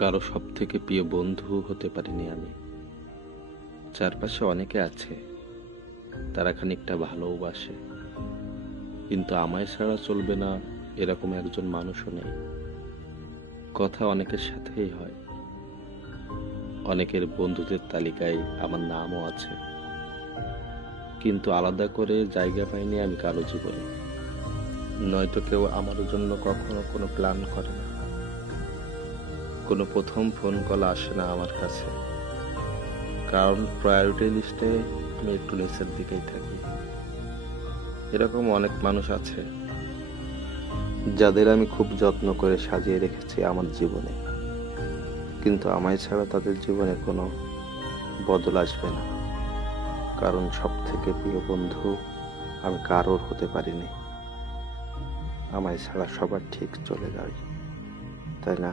কারো সব থেকে প্রিয় বন্ধু হতে পারিনি আমি। চারপাশে অনেকে আছে, তারা খানিকটা ভালোবাসে, কিন্তু আমায় ছাড়া চলবে না এরকম একজন মানুষও নেই। কথা অনেকের সাথেই হয়, অনেকের বন্ধুদের তালিকায় আমার নামও আছে, কিন্তু আলাদা করে জায়গা পাইনি আমি কারো জীবনে। নয়তো কেউ আমার জন্য কখনো কোনো প্ল্যান করে না, কোনো প্রথম ফোন কল আসে না আমার কাছে, কারণ প্রায়োরিটি লিস্টে আমি একটু নিচের দিকেই থাকি। এরকম অনেক মানুষ আছে যাদের আমি খুব যত্ন করে সাজিয়ে রেখেছি আমার জীবনে, কিন্তু আমায় ছাড়া তাদের জীবনে কোনো বদল আসবে না, কারণ সব থেকে প্রিয় বন্ধু আমি কারোর হতে পারিনি। আমায় ছাড়া সবার ঠিক চলে যায়, তাই না?